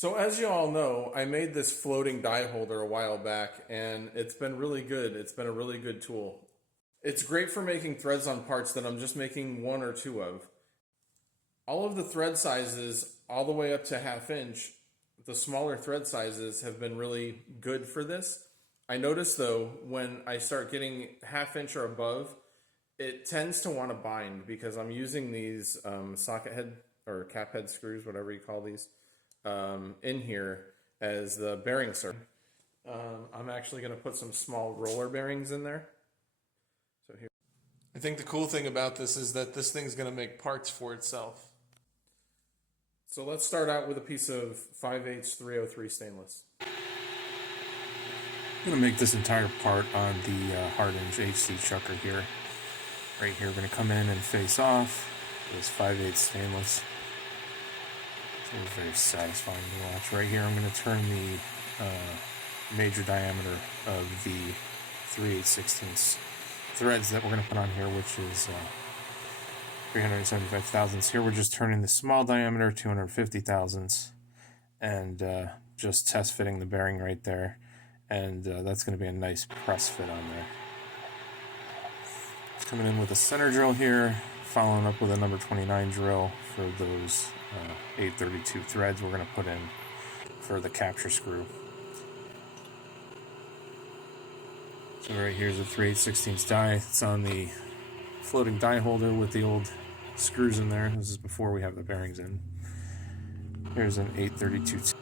So as you all know, I made this floating die holder a while back and it's been really good. It's been a really good tool. It's great for making threads on parts that I'm just making one or two of. All of the thread sizes, all the way up to 1/2 inch, the smaller thread sizes have been really good for this. I notice though, when I start getting 1/2 inch or above, it tends to want to bind because I'm using these socket head or cap head screws, whatever you call these, in here as the bearing circuit. I'm actually going to put some small roller bearings in there. So here, I think the cool thing about this is that this thing's going to make parts for itself. So let's start out with a piece of 5/8 303 stainless. I'm going to make this entire part on the hard-hinge HC chucker here. Right here, we're going to come in and face off this 5/8 stainless. It's very satisfying to watch. Right here, I'm going to turn the major diameter of the 3/8/16 threads that we're going to put on here, which is 375 thousandths. Here we're just turning the small diameter 250 thousandths and just test fitting the bearing right there. And that's going to be a nice press fit on there. Just coming in with a center drill here, following up with a number 29 drill for those 832 threads we're going to put in for the capture screw. So right here's a 3/8/16 die. It's on the floating die holder with the old screws in there. This is before we have the bearings in. Here's an 832.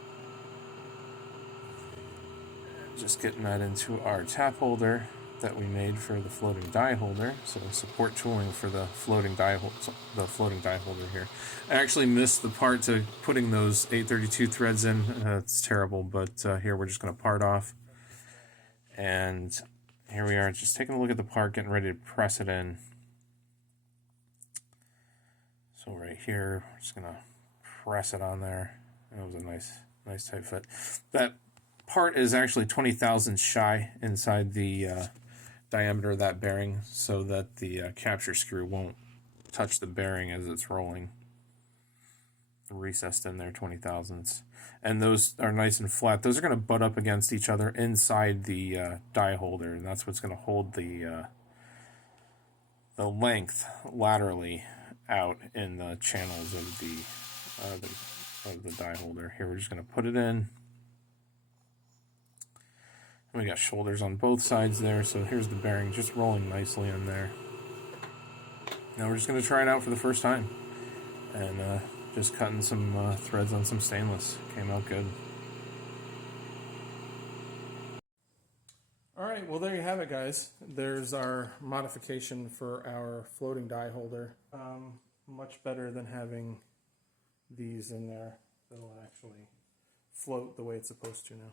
Just getting that into our tap holder that we made for the floating die holder. So support tooling for the floating die holder here. I actually missed the part to putting those 832 threads in. It's terrible, but here we're just going to part off. And here we are, just taking a look at the part, getting ready to press it in. So right here, we're just going to press it on there. That was a nice tight fit. That part is actually 20 thousandths shy inside the diameter of that bearing, so that the capture screw won't touch the bearing as it's rolling. Recessed in there 20 thousandths, and those are nice and flat. Those are going to butt up against each other inside the die holder, and that's what's going to hold the length laterally out in the channels of the die holder. Here we're just going to put it in. We got shoulders on both sides there, so here's the bearing just rolling nicely in there. Now we're just going to try it out for the first time, and just cutting some threads on some stainless. Came out good. Alright, well there you have it, guys. There's our modification for our floating die holder. Much better than having these in there that'll actually float the way it's supposed to now.